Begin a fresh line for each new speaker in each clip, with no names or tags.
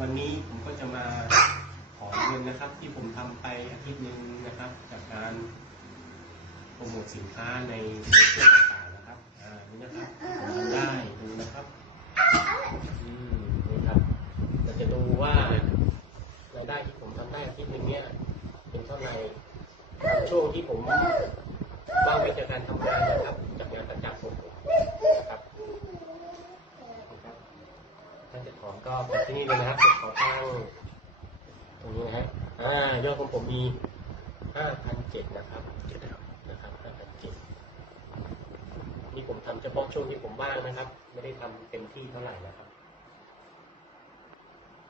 วันนี้ผมก็จะมาขอเงินนะครับ ที่ผมทำไปอาทิตย์หนึ่งนะครับ จากการโปรโมทสินค้าในโซเชียลต่างๆนะครับอ่านี่นะครับผมทำได้ดูนะครับอืมนี่ครับเราจะดูว่ารายได้ที่ผมทำได้อาทิตย์หนึ่งเนี่ยเป็นเท่าไหร่ช่วงที่ผมว่างไปจากการทำงานนะครับจากงานประจำของผมนะครับนะครับ ถ้านเจะถอนก็ไปที่นี่เลยนะครับจะของตั้งตรงนี้นะฮะอ่ายอดของผมมีห้าพันเจ็ดนะครับนะครับห้าพันเจ็ดนี่ผมทำเฉพาะช่วงที่ผมว่างนะครับ ไม่ได้ทำเต็มที่เท่าไหร่นะครับ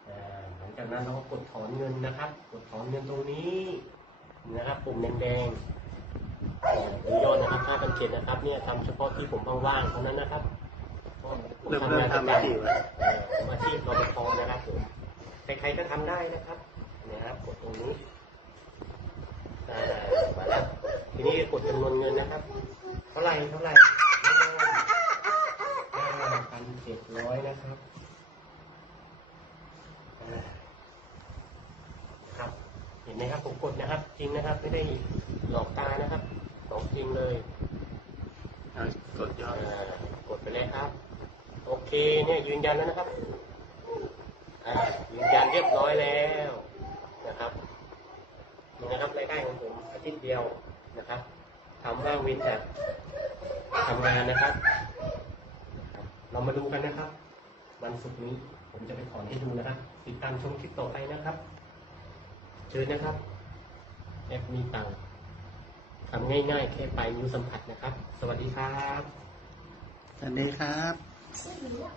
อ่าหลังจากนั้นเราก็กดถอนเงินนะครับ กดถอนเงินตรงนี้นะครับ ปุ่มแดงๆเป็นยอดนะครับห้าพันเจ็ดนะครับ เนี่ยทำเฉพาะที่ผมว่างๆเท่านั้นนะครับ
เริ่มเริ่มทำอาชีพแล้ว
เอ่อทำอาชีพรปภนะครับผมใครๆก็ทำได้นะครับเนี่ยครับกดตรงนี้อ่ามาแล้วทีนี้กดจำนวนเงินนะครับ เท่าไหร่เท่าไหร่ห้าพันเจ็ดร้อยนะครับอ่าครับเห็นไหมครับผมกดนะครับ จริงนะครับ ไม่ได้หลอกตานะครับของจริงเลย
เอากดยอด
อ่ากดไปเลยครับ โอเคเนี่ยยืนยันแล้วนะครับยืนยันเรียบร้อยแล้วนะครับนี่นะครับรายได้ของผมอาทิตย์เดียวนะครับทำว่างวินจากทำงานนะครับ เรามาดูกันนะครับ วันศุกร์นี้ผมจะไปถอนให้ดูนะครับ ติดตามชมคลิปต่อไปนะครับ เชิญนะครับแอปมีตังทำง่ายๆ แค่ไปยนิ้วสัมผัสนะครับ สวัสดีครับ
สวัสดีครับ
先饮料